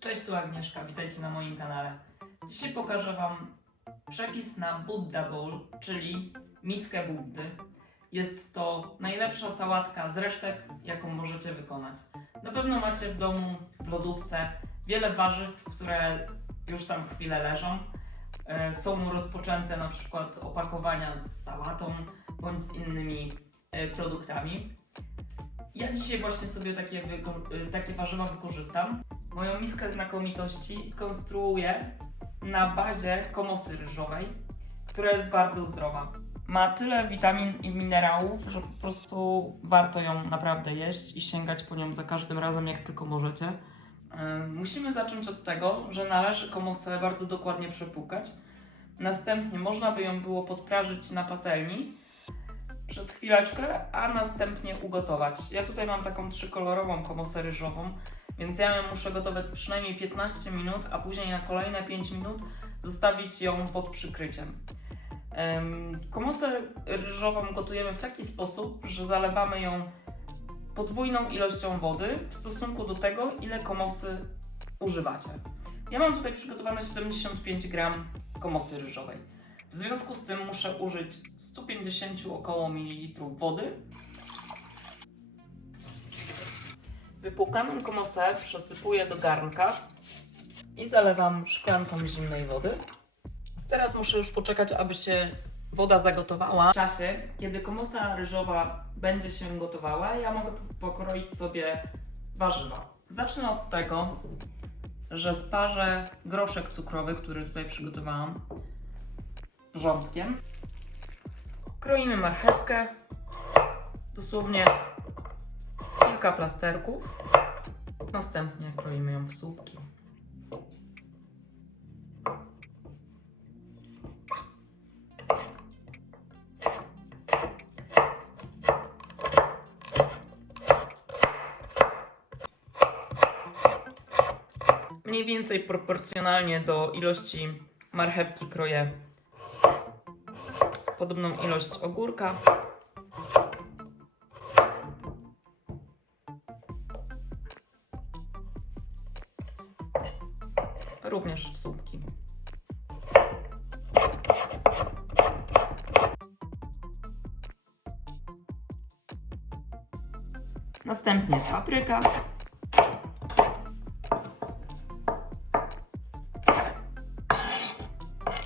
Cześć, tu Agnieszka, witajcie na moim kanale. Dzisiaj pokażę Wam przepis na Buddha Bowl, czyli miskę Buddy. Jest to najlepsza sałatka z resztek, jaką możecie wykonać. Na pewno macie w domu, w lodówce, wiele warzyw, które już tam chwilę leżą. E, Są rozpoczęte na przykład opakowania z sałatą bądź z innymi e, produktami. Ja dzisiaj właśnie sobie takie, y, takie warzywa wykorzystam. Moją miskę znakomitości skonstruuję na bazie komosy ryżowej, która jest bardzo zdrowa. Ma tyle witamin i minerałów, że po prostu warto ją naprawdę jeść i sięgać po nią za każdym razem, jak tylko możecie. Yy, Musimy zacząć od tego, że należy komosę bardzo dokładnie przepłukać. Następnie można by ją było podprażyć na patelni przez chwileczkę, a następnie ugotować. Ja tutaj mam taką trzykolorową komosę ryżową, więc ja ją muszę gotować przynajmniej 15 minut, a później na kolejne 5 minut zostawić ją pod przykryciem. Em, Komosę ryżową gotujemy w taki sposób, że zalewamy ją podwójną ilością wody w stosunku do tego, ile komosy używacie. Ja mam tutaj przygotowane 75 gram komosy ryżowej. W związku z tym muszę użyć 150 około mililitrów wody. Wypłukaną komosę przesypuję do garnka i zalewam szklanką zimnej wody. Teraz muszę już poczekać, aby się woda zagotowała. W czasie, kiedy komosa ryżowa będzie się gotowała, ja mogę pokroić sobie warzywa. Zacznę od tego, że sparzę groszek cukrowy, który tutaj przygotowałam wrzątkiem. Kroimy marchewkę, dosłownie kilka plasterków. Następnie kroimy ją w słupki. Mniej więcej proporcjonalnie do ilości marchewki kroję podobną ilość ogórka. Również w słupki. Następnie papryka.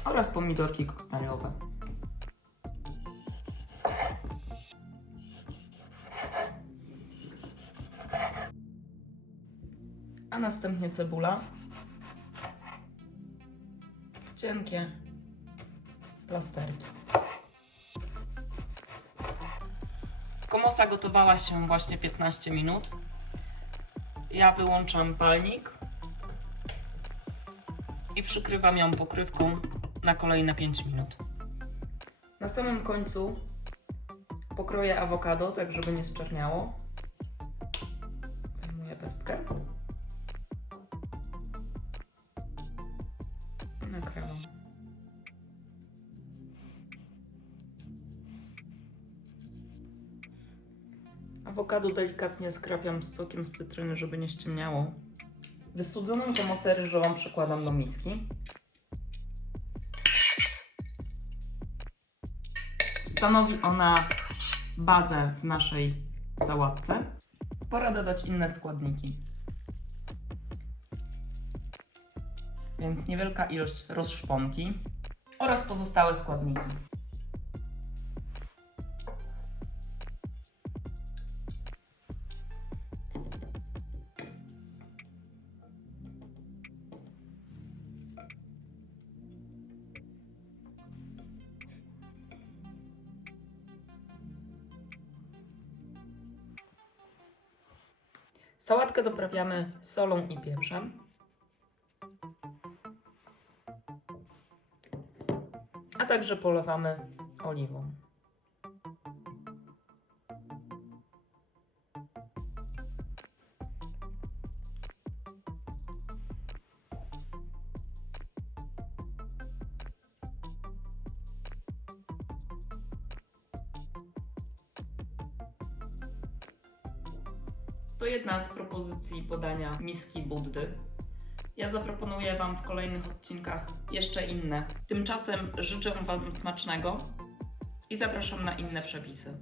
Oraz pomidorki koktajlowe. a następnie cebula. Cienkie plasterki. Komosa gotowała się właśnie 15 minut. Ja wyłączam palnik i przykrywam ją pokrywką na kolejne 5 minut. Na samym końcu pokroję awokado, tak żeby nie zczerniało. Wyjmuję pestkę. Nakrywam. Awokado delikatnie skrapiam z sokiem z cytryny, żeby nie ściemniało. Wysudzoną komosę ryżową przekładam do miski. Stanowi ona bazę w naszej sałatce. Pora dodać inne składniki. Więc niewielka ilość rozszponki oraz pozostałe składniki. Sałatkę doprawiamy solą i pieprzem. A także polewamy oliwą. To jedna z propozycji podania miski Buddy. Ja zaproponuję Wam w kolejnych odcinkach jeszcze inne. Tymczasem życzę Wam smacznego i zapraszam na inne przepisy.